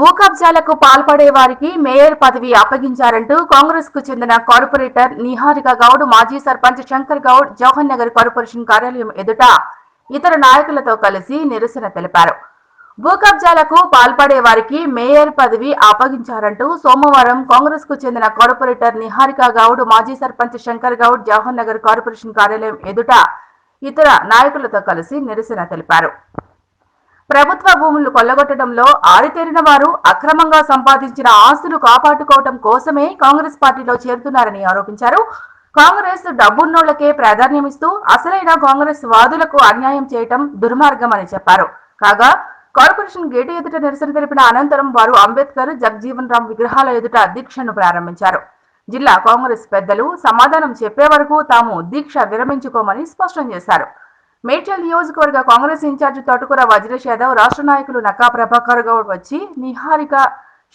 భూ కబ్జాలకు పాల్పడే వారికి మేయర్ పదవి అప్పగించారంటూ కాంగ్రెస్కు చెందిన కార్పొరేటర్ నిహారిక గౌడ్ మాజీ సర్పంచ్ శంకర్ గౌడ్ జవహర్ నగర్ కార్పొరేషన్ కార్యాలయం ఎదుట ఇతర నాయకులతో కలిసి నిరసన తెలిపారు. భూ కబ్జాలకు పాల్పడే వారికి మేయర్ పదవి అప్పగించారంటూ సోమవారం కాంగ్రెస్కు చెందిన కార్పొరేటర్ నిహారిక గౌడ్ మాజీ సర్పంచ్ శంకర్ గౌడ్ జవహర్ నగర్ కార్పొరేషన్ కార్యాలయం ఎదుట ఇతర నాయకులతో కలిసి నిరసన తెలిపారు. ప్రభుత్వ భూములు కొల్లగొట్టడంలో ఆరితేరిన వారు అక్రమంగా సంపాదించిన ఆస్తులు కాపాడుకోవటం కోసమే కాంగ్రెస్ పార్టీలో చేరుతున్నారని ఆరోపించారు. కాంగ్రెస్ డబ్బున్నోళ్ళకే ప్రాధాన్యమిస్తూ అసలైన కాంగ్రెస్ వాదులకు అన్యాయం చేయటం దుర్మార్గమని చెప్పారు. కాగా కార్పొరేషన్ గేటు ఎదుట నిరసన తెలిపిన అనంతరం వారు అంబేద్కర్ జగ్జీవన్ రామ్ విగ్రహాల ఎదుట దీక్షను ప్రారంభించారు. జిల్లా కాంగ్రెస్ పెద్దలు సమాధానం చెప్పే వరకు తాము దీక్ష విరమించుకోమని స్పష్టం చేశారు. మేడ్చల్ నియోజకవర్గ కాంగ్రెస్ ఇన్ఛార్జి తోటకూర వజ్రేష్ యాదవ్ రాష్ట్ర నాయకులు నక్కా ప్రభాకర్ గౌడ్ వచ్చి నిహారిక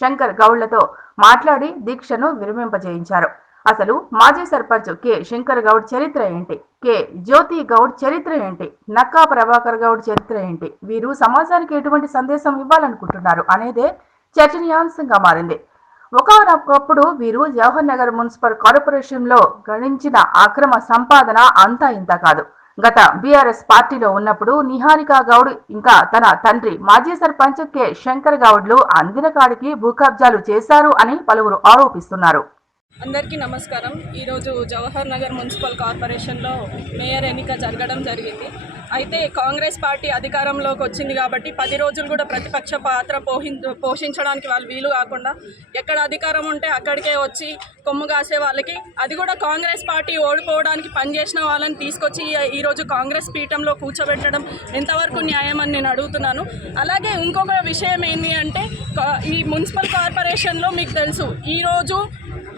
శంకర్ గౌడ్లతో మాట్లాడి దీక్షను విరమింపజేయించారు. అసలు మాజీ సర్పంచ్ కె. శంకర్ గౌడ్ చరిత్ర ఏంటి? కె. జ్యోతి గౌడ్ చరిత్ర ఏంటి? నక్కా ప్రభాకర్ గౌడ్ చరిత్ర ఏంటి? వీరు సమాజానికి ఎటువంటి సందేశం ఇవ్వాలనుకుంటున్నారు అనేదే చర్చనీయాంశంగా మారింది. ఒకనొకప్పుడు వీరు జవహర్ నగర్ మున్సిపల్ కార్పొరేషన్లో గణించిన అక్రమ సంపాదన అంతా ఇంత కాదు. గత బీఆర్ఎస్ పార్టీలో ఉన్నప్పుడు నిహారికా గౌడ్ ఇంకా తన తండ్రి మాజీ సర్పంచ్ కె శంకర్ గౌడ్లు అందిన కాడికి భూకబ్జాలు చేశారు అని పలువురు ఆరోపిస్తున్నారు. అందరికీ నమస్కారం. ఈరోజు జవహర్ నగర్ మున్సిపల్ కార్పొరేషన్లో మేయర్ ఎన్నిక జరగడం జరిగింది. అయితే కాంగ్రెస్ పార్టీ అధికారంలోకి వచ్చింది కాబట్టి పది రోజులు కూడా ప్రతిపక్ష పాత్ర పోషి పోషించడానికి వాళ్ళు వీలు కాకుండా ఎక్కడ అధికారం ఉంటే అక్కడికే వచ్చి కొమ్ము కాసే వాళ్ళకి అది కూడా కాంగ్రెస్ పార్టీ ఓడిపోవడానికి పనిచేసిన వాళ్ళని తీసుకొచ్చి ఈ- ఈరోజు కాంగ్రెస్ పీఠంలో కూర్చోబెట్టడం ఎంతవరకు న్యాయం అని నేను అడుగుతున్నాను. అలాగే ఇంకొక విషయం ఏంటి అంటే కా- ఈ మున్సిపల్ కార్పొరేషన్లో మీకు తెలుసు ఈరోజు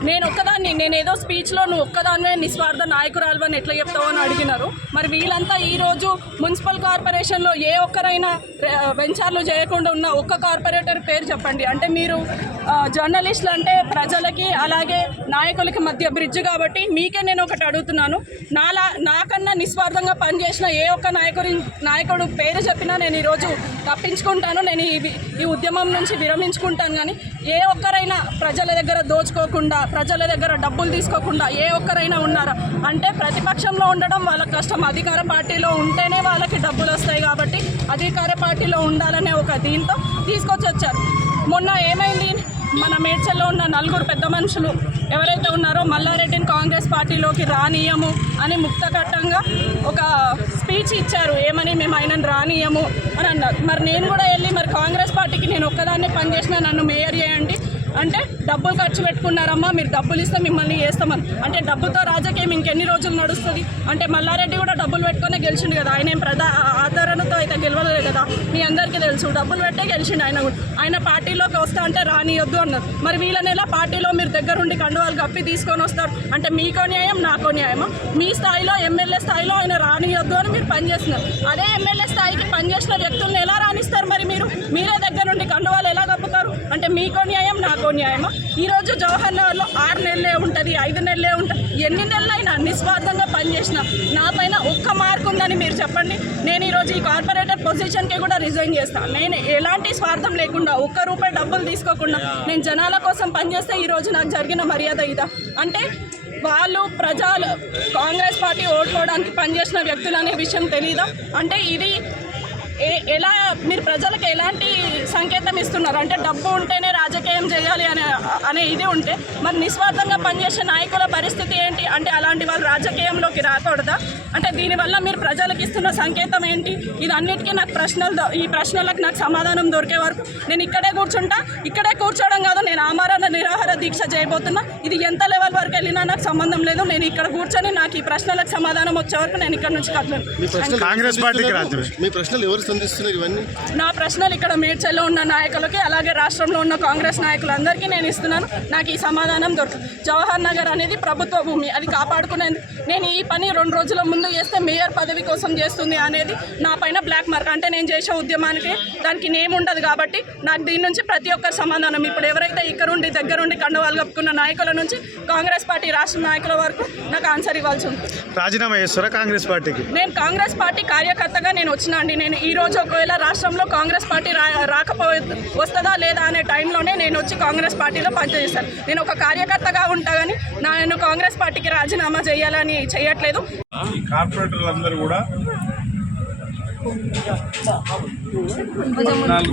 నేను ఒక్కదాన్ని నేను ఏదో స్పీచ్లో నువ్వు ఒక్కదాన్నే నిస్వార్థ నాయకురాలు అని ఎట్లా చెప్తావు అని అడిగినారు. మరి వీళ్ళంతా ఈరోజు మున్సిపల్ కార్పొరేషన్లో ఏ ఒక్కరైనా వెంచర్లు చేయకుండా ఉన్న ఒక్క కార్పొరేటర్ పేరు చెప్పండి. అంటే మీరు జర్నలిస్టులు అంటే ప్రజలకి అలాగే నాయకులకి మధ్య బ్రిడ్జ్ కాబట్టి మీకే నేను ఒకటి అడుగుతున్నాను. నాలా నాకన్నా నిస్వార్థంగా పనిచేసిన ఏ ఒక్క నాయకుడి నాయకుడు పేరు చెప్పినా నేను ఈరోజు తప్పించుకుంటాను. నేను ఈ ఈ ఉద్యమం నుంచి విరమించుకుంటాను కానీ ఏ ఒక్కరైనా ప్రజల దగ్గర దోచుకోకుండా ప్రజల దగ్గర డబ్బులు తీసుకోకుండా ఏ ఒక్కరైనా ఉన్నారా? అంటే ప్రతిపక్షంలో ఉండడం వాళ్ళ కష్టం. అధికార పార్టీలో ఉంటేనే వాళ్ళకి డబ్బులు వస్తాయి కాబట్టి అధికార పార్టీలో ఉండాలనే ఒక దీంతో తీసుకొచ్చి వచ్చారు. మొన్న ఏమైంది? మన మేడ్చల్లో ఉన్న నలుగురు పెద్ద మనుషులు ఎవరైతే ఉన్నారో మల్లారెడ్డిని కాంగ్రెస్ పార్టీలోకి రానియము అని ముక్తకట్టంగా ఒక స్పీచ్ ఇచ్చారు. ఏమని మేము ఆయనను రానియము అని అన్నారు. మరి నేను కూడా వెళ్ళి మరి కాంగ్రెస్ పార్టీకి నేను ఒక్కదాన్నే పనిచేసిన నన్ను మేయర్ చేయండి. అంటే డబ్బులు ఖర్చు పెట్టుకున్నారమ్మా మీరు డబ్బులు ఇస్తే మిమ్మల్ని చేస్తామని. అంటే డబ్బుతో రాజకీయం ఇంకెన్ని రోజులు నడుస్తుంది? అంటే మల్లారెడ్డి కూడా డబ్బులు పెట్టుకునే గెలిచిండు కదా ఆయన ఏం ప్రధా ఆదరణతో అయితే గెలవలేదు కదా? మీ అందరికీ తెలుసు డబ్బులు పెట్టే గెలిచిండు ఆయన కూడా. ఆయన పార్టీలోకి వస్తా అంటే రానియొద్దు అన్నారు. మరి వీళ్ళని ఎలా పార్టీలో మీరు దగ్గరుండి కండువాలు కప్పి తీసుకొని వస్తారు. అంటే మీకో న్యాయం నాకో న్యాయమా? మీ స్థాయిలో ఎమ్మెల్యే స్థాయిలో ఆయన రానియొద్దు అని మీరు పనిచేస్తున్నారు. అదే ఎమ్మెల్యే స్థాయికి పనిచేసిన వ్యక్తులను ఎలా రాణిస్తారు మరి మీరు? మీరే దగ్గర నుండి కండువాలు అంటే మీకో న్యాయం నాకో న్యాయమా? ఈరోజు జవహర్ నగర్లో ఆరు నెలలే ఉంటుంది ఐదు నెలలే ఉంటుంది. ఎన్ని నెలలైనా నిస్వార్థంగా పనిచేసిన నా పైన ఒక్క మార్క్ ఉందని మీరు చెప్పండి. నేను ఈరోజు ఈ కార్పొరేటర్ పొజిషన్కి కూడా రిజైన్ చేస్తాను నేను ఎలాంటి స్వార్థం లేకుండా ఒక్క రూపాయి డబ్బులు తీసుకోకుండా నేను జనాల కోసం పనిచేస్తే ఈరోజు నాకు జరిగిన మర్యాద ఇదా? అంటే వాళ్ళు ప్రజలు కాంగ్రెస్ పార్టీ ఓట్లోవడానికి పనిచేసిన వ్యక్తులు అనే విషయం తెలీదా? అంటే ఇది ఎలా మీరు ప్రజలకు ఎలాంటి సంకేతం ఇస్తున్నారు? అంటే డబ్బు ఉంటేనే రాజకీయం చేయాలి అనే అనే ఇది ఉంటే మరి నిస్వార్థంగా పనిచేసే నాయకుల పరిస్థితి ఏంటి? అంటే అలాంటి వాళ్ళు రాజకీయంలోకి రాకూడదా? అంటే దీనివల్ల మీరు ప్రజలకు ఇస్తున్న సంకేతం ఏంటి? ఇదన్నిటికీ నాకు ప్రశ్నలు ఈ ప్రశ్నలకు నాకు సమాధానం దొరికే వరకు నేను ఇక్కడే కూర్చుంటా. ఇక్కడే కూర్చోవడం కాదు నేను ఆమరణ నిరాహార దీక్ష చేయబోతున్నా. ఇది ఎంత లెవెల్ వరకు వెళ్ళినా నాకు సంబంధం లేదు. నేను ఇక్కడ కూర్చొని నాకు ఈ ప్రశ్నలకు సమాధానం వచ్చే వరకు నేను ఇక్కడ నుంచి ప్రశ్నలు కాంగ్రెస్ పార్టీకి. మీ ప్రశ్నలు ఎవరు సంధిస్తున్నారు ఇవన్నీ? నా ప్రశ్నలు ఇక్కడ మేడ్చల్లో ఉన్న నాయకులకి అలాగే రాష్ట్రంలో ఉన్న కాంగ్రెస్ నాయకులందరికీ నేను ఇస్తున్నాను. నాకు ఈ సమాధానం దొరకదు జవహర్ నగర్ అనేది ప్రభుత్వ భూమి అది కాపాడుకునేది నేను ఈ పని రెండు రోజుల ముందు చేస్తే మేయర్ పదవి కోసం చేస్తుంది అనేది నా పైన బ్లాక్ మార్క్ అంటే నేను చేసే ఉద్యమానికి దానికి నేమ్ ఉండదు కాబట్టి నాకు దీని నుంచి ప్రతి ఒక్కరి సమాధానం. ఇప్పుడు ఎవరైతే ఇక్కడుండి దగ్గరుండి కండవాళ్ళు కప్పుకున్న నాయకుల నుంచి కాంగ్రెస్ పార్టీ రాష్ట్ర నాయకుల వరకు నాకు ఆన్సర్ ఇవ్వాల్సి ఉంది. రాజీనామా చేస్తారా కాంగ్రెస్ పార్టీకి? నేను కాంగ్రెస్ పార్టీ కార్యకర్తగా నేను వచ్చిన అండి. నేను ఈ ఈరోజు ఒకవేళ రాష్ట్రంలో కాంగ్రెస్ పార్టీ రా రాకపో వస్తుందా లేదా అనే టైంలోనే నేను వచ్చి కాంగ్రెస్ పార్టీలో పనిచేస్తాను. నేను ఒక కార్యకర్తగా ఉంటా కానీ నేను కాంగ్రెస్ పార్టీకి రాజీనామా చేయాలని చేయట్లేదు. ఈ కార్పొరేటర్లు అందరూ కూడా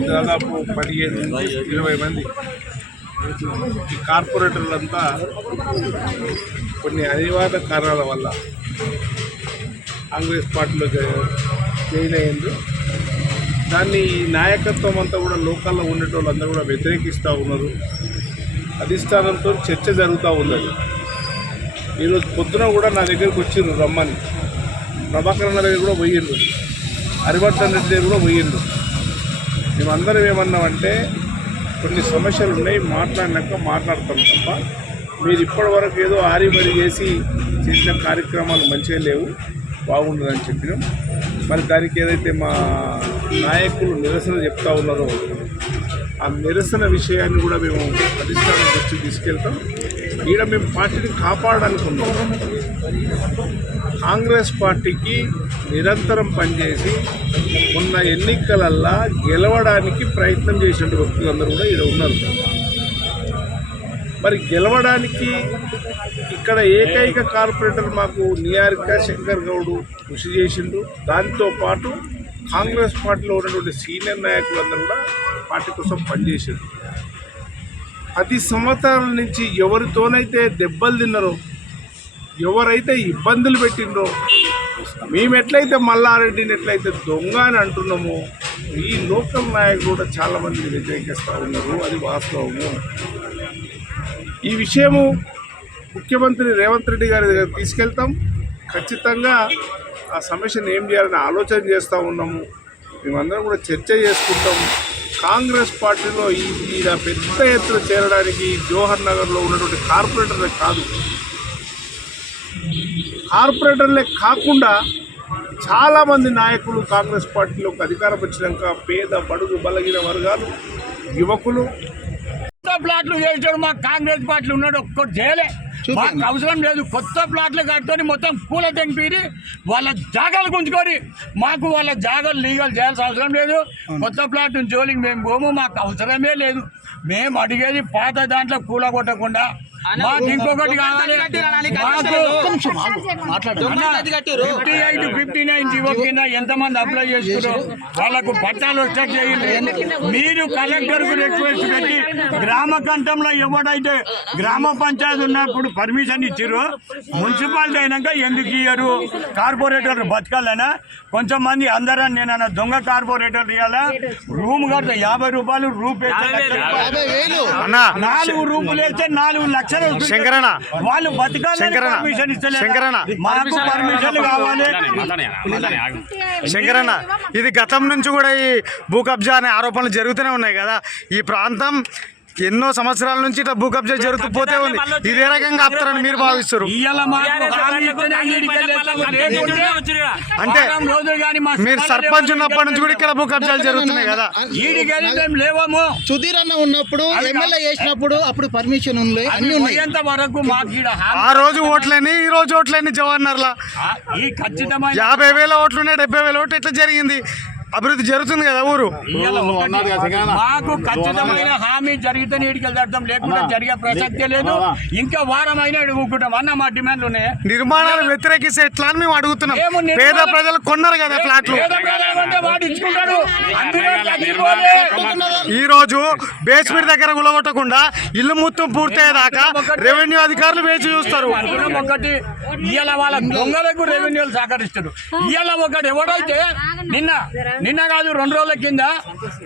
దాదాపు పదిహేను ఇరవై మంది ఈ కార్పొరేటర్లంతా కొన్ని అనివార్య కారణాల వల్ల కాంగ్రెస్ పార్టీలో జా- జాయిన్ అయ్యింది దాన్ని నాయకత్వం అంతా కూడా లోకల్లో ఉండేటోళ్ళందరూ కూడా వ్యతిరేకిస్తూ ఉన్నారు. అధిష్టానంతో చర్చ జరుగుతూ ఉన్నది. ఈరోజు పొద్దున కూడా నా దగ్గరికి వచ్చిండ్రు రమ్మని. ప్రభాకర్ అన్న దగ్గర కూడా పోయిండ్రు హరివర్ధన్ రెడ్డి దగ్గర కూడా పోయిండ్రు మేమందరం ఏమన్నామంటే కొన్ని సమస్యలు ఉన్నాయి మాట్లాడినాక మాట్లాడతాం తప్ప మీరు ఇప్పటి వరకు ఏదో ఆరిమరి చేసి చేసిన కార్యక్రమాలు మంచిగా లేవు బాగుండదని చెప్పినాం. మరి దానికి ఏదైతే మా నాయకులు నిరసన చెప్తా ఉన్నారో ఆ నిరసన విషయాన్ని కూడా మేము అధిష్టానం వచ్చి తీసుకెళ్తాం. ఈడ మేము పార్టీని కాపాడాలనుకున్నాం. కాంగ్రెస్ పార్టీకి నిరంతరం పనిచేసి ఉన్న ఎన్నికలల్లా గెలవడానికి ప్రయత్నం చేసిన వ్యక్తులందరూ కూడా ఈడ ఉన్నారు. మరి గెలవడానికి ఇక్కడ ఏకైక కార్పొరేటర్ మాకు నియారిక శంకర్ గౌడు కృషి చేసిండు. దాంతో పాటు కాంగ్రెస్ పార్టీలో ఉన్నటువంటి సీనియర్ నాయకులందరూ కూడా పార్టీ కోసం పనిచేసిండు పది సంవత్సరాల నుంచి ఎవరితోనైతే దెబ్బలు తిన్నారో ఎవరైతే ఇబ్బందులు పెట్టిండ్రో మేము ఎట్లయితే మల్లారెడ్డిని ఎట్లయితే దొంగ అని అంటున్నామో ఈ లోకల్ నాయకులు కూడా చాలామంది వ్యతిరేకిస్తూ ఉన్నారు. అది వాస్తవము. ఈ విషయము ముఖ్యమంత్రి రేవంత్ రెడ్డి గారి దగ్గర తీసుకెళ్తాం. ఖచ్చితంగా ఆ సమస్యను ఏం చేయాలని ఆలోచన చేస్తూ ఉన్నాము. మేమందరం కూడా చర్చ చేసుకుంటాం. కాంగ్రెస్ పార్టీలో ఈ ఈయన పెద్ద ఎత్తున చేరడానికి జవహర్ నగర్లో ఉన్నటువంటి కార్పొరేటర్లే కాదు. కార్పొరేటర్లే కాకుండా చాలామంది నాయకులు కాంగ్రెస్ పార్టీలోకి అధికారం వచ్చినాక పేద బడుగు బలగిన వర్గాలు యువకులు కొత్త ప్లాట్లు చేసాడు మా కాంగ్రెస్ పార్టీలు ఉన్నాడు ఒక్కటి చేయలే. మాకు అవసరం లేదు. కొత్త ప్లాట్లు కట్టుకొని మొత్తం కూల తెంపిరి వాళ్ళ జాగాలు గుంజుకొని. మాకు వాళ్ళ జాగాలు లీగల్ చేయాల్సిన అవసరం లేదు. కొత్త ప్లాట్ జోలికి మేము పోము మాకు అవసరమే లేదు. మేము అడిగేది పాత దాంట్లో కూల కొట్టకుండా మాకు ఇంకొకటి కావాలి. Fifty eight fifty nine GO కింద ఎంతమంది అప్లై చేసుకున్నారు వాళ్ళకు పట్టాలు వచ్చాక చేయండి. మీరు కలెక్టర్కు రిక్వెస్ట్ పెట్టి గ్రామ కంఠంలో ఎవడైతే గ్రామ పంచాయతీ ఉన్నప్పుడు పర్మిషన్ ఇచ్చారు మున్సిపాలిటీ అయినాక ఎందుకు ఇయ్యరు? కార్పొరేటర్ బతకాలనా? కొంచెం మంది అందరూ నేను దొంగ కార్పొరేటర్ ఇవ్వాలా రూమ్ కడితే యాభై రూపాయలు రూప్ వేస్తే అన్నా నాలుగు రూపులు వేస్తే నాలుగు లక్షలు శంకరన్న. వాళ్ళు బతకాలని శంకరన్న. పర్మిషన్ ఇస్తలేదు శంకరన్న. మాకు పర్మిషన్ కావాలి శంకరన్న ఇది గతం నుంచి కూడా ఈ భూ కబ్జా అనే ఆరోపణలు జరుగుతూనే ఉన్నాయి కదా ఈ ప్రాంతం ఎన్నో సంవత్సరాల నుంచి ఇట్లా భూ కబ్జా జరుగుతూ పోతే ఉంది. ఇది రకంగా ఆపుతారని మీరు భావిస్తారు అంటే మీరు సర్పంచ్. ఉన్నప్పటి నుంచి కూడా ఇక్కడ భూ కబ్జాలు జరుగుతున్నాయి కదా? లేవము. సుధీర్ అన్న ఉన్నప్పుడు ఎమ్మెల్యే చేసినప్పుడు అప్పుడు పర్మిషన్ ఉంది అన్ని వరకు ఆ రోజు ఓట్లని ఈ రోజు ఓట్లని జవహర్నర్లా ఆ, ఈ ఖచ్చితమైన యాభై వేల ఓట్లు ఉన్నాయి డెబ్బై వేల ఓట్లు ఎట్లా జరిగింది? అభివృద్ధి జరుగుతుంది కదా ఊరు? మాకు ఖచ్చితమైన హామీ జరిగితే నీటికి వెళ్తాం లేకుండా జరిగే ప్రసక్తే లేదు. ఇంకా వారం అయినా అన్న మా డిమాండ్లు ఉన్నాయి. నిర్మాణాలు వ్యతిరేకిస్తే ఎట్లా అని మేము అడుగుతున్నాం. పేద ప్రజలు కొన్నారు కదా ఫ్లాట్లు. ఈ రోజు బేస్మెంట్ దగ్గర గులగొట్టకుండా ఇల్లు మొత్తం పూర్తయ్యేదాకా రెవెన్యూ అధికారులు వేచి చూస్తారు. ఒకటి ఇవాళ వాళ్ళ దొంగలకు రెవెన్యూలు సహకరిస్తాడు ఇవాళ ఒకటి ఎవడైతే నిన్న నిన్న కాదు రెండు రోజుల కింద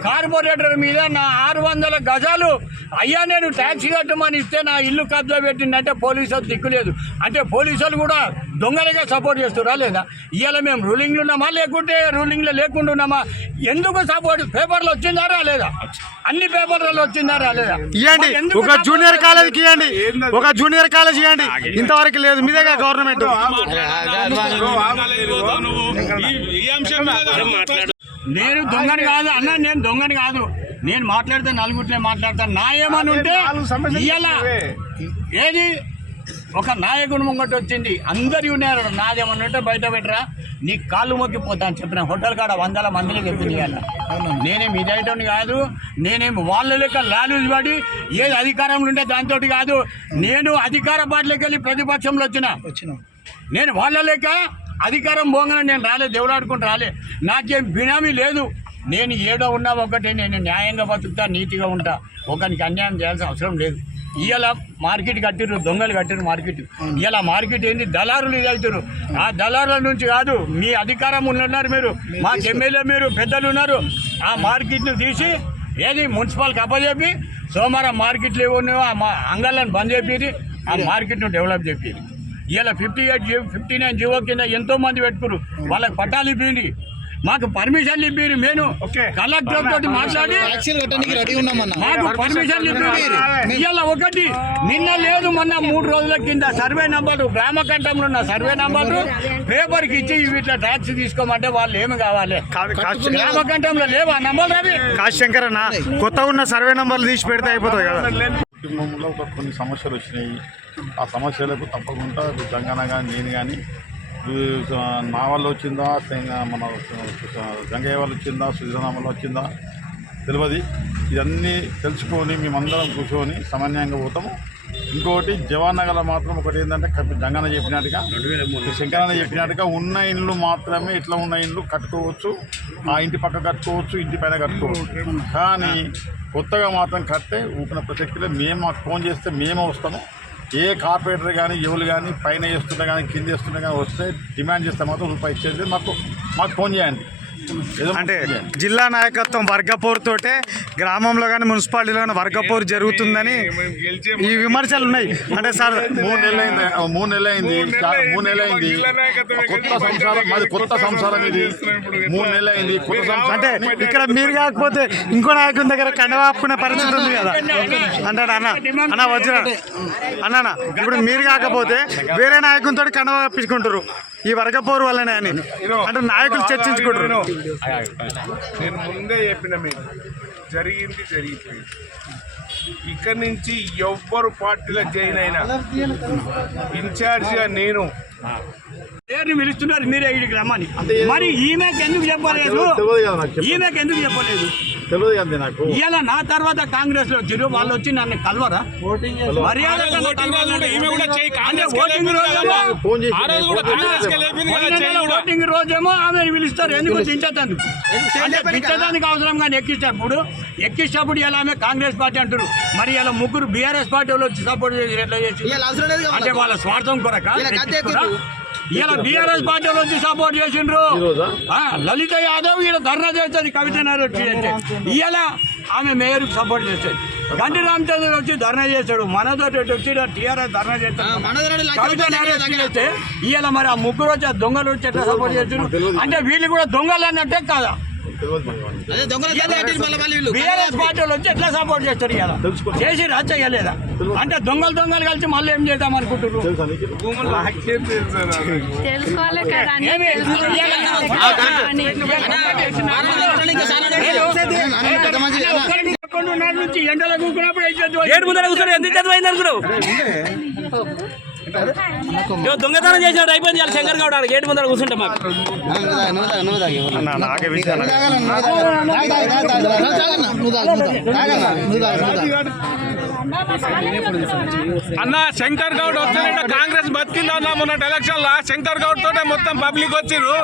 కార్పొరేటర్ మీద నా ఆరు వందల గజాలు అయ్యా నేను ట్యాక్సీ కట్టమని ఇస్తే నా ఇల్లు కబ్జా పెట్టిందంటే పోలీసు వాళ్ళు దిక్కులేదు అంటే పోలీసు వాళ్ళు కూడా దొంగలుగా సపోర్ట్ చేస్తారా లేదా? ఇవాళ మేము రూలింగ్లు ఉన్నామా లేకుంటే రూలింగ్లో లేకుండా ఉన్నామా? ఎందుకు సపోర్ట్ పేపర్లు వచ్చిందా రాలేదా అన్ని పేపర్లలో వచ్చిందా రాలేదా ఇవ్వండి ఒక జూనియర్? కాలేజీకి ఇవ్వండి ఒక జూనియర్ కాలేజ్ ఇవ్వండి ఇంతవరకు లేదు. మీదేగా గవర్నమెంట్ నేను దొంగని కాదు అన్న నేను దొంగని కాదు. నేను మాట్లాడితే నలుగురినే మాట్లాడతాను నా ఏమని ఉంటే చెప్పేవే. ఏది? ఒక నాయకుడు ముంగట వచ్చింది. అందరి ఉన్నారు నాదేమన్నట్టు బయట పెట్టరా. నీ కాళ్ళు మొక్కిపోతా అని చెప్పిన హోటల్ కాడ వందల మందిని చెప్పింది నేనేం ఇదైటోని కాదు. నేనేం వాళ్ళ లెక్క లాలూజ్ పడి ఏది అధికారంలో ఉంటే దాంతో కాదు. నేను అధికార పార్టీలోకి వెళ్ళి ప్రతిపక్షంలో వచ్చిన. వచ్చినాం. నేను వాళ్ళ లెక్క అధికారం పోగానే నేను రాలే దేవులాడుకుంటూ రాలే. నాకేం బినామీ లేదు. నేను ఏడో ఉన్నా ఒకటే నేను న్యాయంగా బతుకుతా నీతిగా ఉంటా. ఒకరికి అన్యాయం చేయాల్సిన అవసరం లేదు. ఇవాళ మార్కెట్ కట్టిర్రు దొంగలు కట్టిర్రు మార్కెట్. ఇవాళ మార్కెట్ ఏంది? దళారులు ఇది అవుతారు ఆ దళారుల నుంచి కాదు మీ అధికారం ఉన్నారు మీరు. మా ఎమ్మెల్యే మీరు పెద్దలు ఉన్నారు. ఆ మార్కెట్ను తీసి ఏది? మున్సిపాల్కి అప్పచెప్పి సోమవారం మార్కెట్లు ఏమో ఆ మా అంగళ్ళని బంద్ చెప్పేది ఆ మార్కెట్ను డెవలప్ చెప్పేది ఇలా fifty eight GO fifty nine GO కింద ఎంతో మంది పెట్టుకురు. వాళ్ళకి పట్టాలు ఇప్పింది. మాకు పర్మిషన్లు ఇప్పిరు నేను ఓకే. కలెక్టర్ తోటి మాట్లాడి. మాకు పర్మిషన్ ఇవాళ ఒకటి. నిన్న లేదు మొన్న మూడు రోజుల కింద సర్వే నంబర్లు గ్రామ కంఠంలో ఉన్న సర్వే నంబర్లు పేపర్కి ఇచ్చి ఇట్లా ట్యాక్స్ తీసుకోమంటే వాళ్ళు ఏమి కావాలి? గ్రామ కంఠంలో లేవా? నంబర్ రవి. కాదు శంకర్ అన్న కొత్త ఉన్న సర్వే నంబర్లు తీసి పెడితే అయిపోతుంది కదా. కుటుంబంలో ఒక కొన్ని సమస్యలు వచ్చినాయి. ఆ సమస్యలకు తప్పకుండా గంగన కానీ నేను కానీ నా వల్ల వచ్చిందా మన గంగయ్య వల్ల వచ్చిందా సుజనామ వల్ల వచ్చిందా తెలియదు ఇవన్నీ తెలుసుకొని మేమందరం కూర్చొని సమన్వయంగా పోతాము. ఇంకోటి జవాన్ నగర్లో మాత్రం ఒకటి ఏంటంటే కపి- గంగన్న చెప్పినట్టుగా శంకరన్న చెప్పినట్టుగా ఉన్న ఇండ్లు మాత్రమే ఇట్లా ఉన్న ఇండ్లు కట్టుకోవచ్చు. ఆ ఇంటి పక్క కట్టుకోవచ్చు ఇంటి పైన కట్టుకోవచ్చు. కానీ కొత్తగా మాత్రం కట్టే ఊపిన ప్రసక్తిలో మేము మాకు ఫోన్ చేస్తే మేమే వస్తాము. ఏ కార్పొరేటర్ కానీ ఎవరు కానీ పైన వేస్తున్నా కానీ కింద వేస్తున్నా కానీ వస్తే డిమాండ్ చేస్తే మాత్రం రూపాయి ఇచ్చేది మాకు మాకు ఫోన్ చేయండి. అంటే. జిల్లా నాయకత్వం వర్గపోరు తోటే గ్రామంలో కానీ మున్సిపాలిటీలో కానీ వర్గపోరు జరుగుతుందని ఈ విమర్శలు ఉన్నాయి. అంటే సార్ మూడు నెలలు అయింది ఆ, మూడు నెలలు అయింది చా- మూడు నెలలు అయింది కొత్త సంసారం మాది కొత్త సంసారం ఇది. మూడు నెలలు అయింది కొత్త సంసారం. అంటే ఇక్కడ మీరు కాకపోతే ఇంకో నాయకుని దగ్గర కండవాపుకునే పరిస్థితి ఉంది కదా. అంటాడు అన్న అన్న వజ్ర అన్న ఇప్పుడు మీరు కాకపోతే వేరే నాయకునితో కండవ కప్పించుకుంటారు ఈ వర్గపోరు వల్లనే అని. అంటే నాయకులు చర్చించుకుంటారు. నేను. ముందే చెప్పిన మీకు జరిగింది జరిగిపోయింది. ఇక్కడి నుంచి ఎవ్వరు పార్టీలో జాయిన్ అయినా ఇన్ఛార్జిగా నేను. పేరుని పిలుస్తున్నారు మీరే ఇక్కడికి రమ్మని. మరి ఈమెకి ఎందుకు చెప్పలేదు. ఈమెకి ఎందుకు చెప్పలేదు? నాకు. ఇవాళ నా తర్వాత కాంగ్రెస్లో వచ్చిరు వాళ్ళు వచ్చి నన్ను కలవరా? మర్యాద అంటే ఓటింగ్ రోజేమో ఆమె పిలుస్తారు. ఎందుకు దించేందుకు అంటే అవసరం కానీ ఎక్కించేటప్పుడు ఎక్కించేటప్పుడు ఇలా ఆమె కాంగ్రెస్ పార్టీ అంటారు మరి ఇలా ముగ్గురు బీఆర్ఎస్ పార్టీ వాళ్ళు వచ్చి సపోర్ట్ చేసి ఎట్లా చేసి అంటే వాళ్ళ స్వార్థం కొరక ఇలా. ఇలా బీఆర్ఎస్ పార్టీ వచ్చి సపోర్ట్ చేసిండ్రు. లలిత యాదవ్ ఈయన ధర్నా చేస్తుంది కవిత వచ్చి అంటే. ఇవాళ ఆమె మేయర్ సపోర్ట్ చేస్తుంది. గంటి రామచంద్ర వచ్చి ధర్నా చేశాడు మనతో వచ్చి టీఆర్ఎస్ ధర్నా చేస్తాడు. ఇవాళ మరి ఆ ముగ్గురు వచ్చి ఆ దొంగలు వచ్చి ఎట్లా సపోర్ట్ చేస్తారు అంటే వీళ్ళు కూడా దొంగలు అన్నట్టే కాదా. బీఆర్ఎస్ పార్టీ వచ్చి ఎట్లా సపోర్ట్ చేస్తారు చేసి రచ్చ చేయలేదా? అంటే దొంగలు దొంగలు కలిసి మళ్ళీ ఏం చేద్దాం అనుకుంటున్నారు? లేదు. నుంచి ఎండలో కూకున్నప్పుడు గేట్ ముందర కూర్చొని ఎందుకు చదివైంది అనుకున్నావు? ఇగో దొంగతనం చేసినట్టు అయిపోయింది ఇవాళ శంకర్ గౌడ్ ఆడ గేట్ ముందర కూర్చుంటే మాకు? అన్న శంకర్ గౌడ్ వస్తానంటే కాంగ్రెస్ బతికిందా అన్న? మొన్న ఎలక్షన్ లా శంకర్ గౌడ్ తోటే మొత్తం పబ్లిక్ వచ్చిర్రు.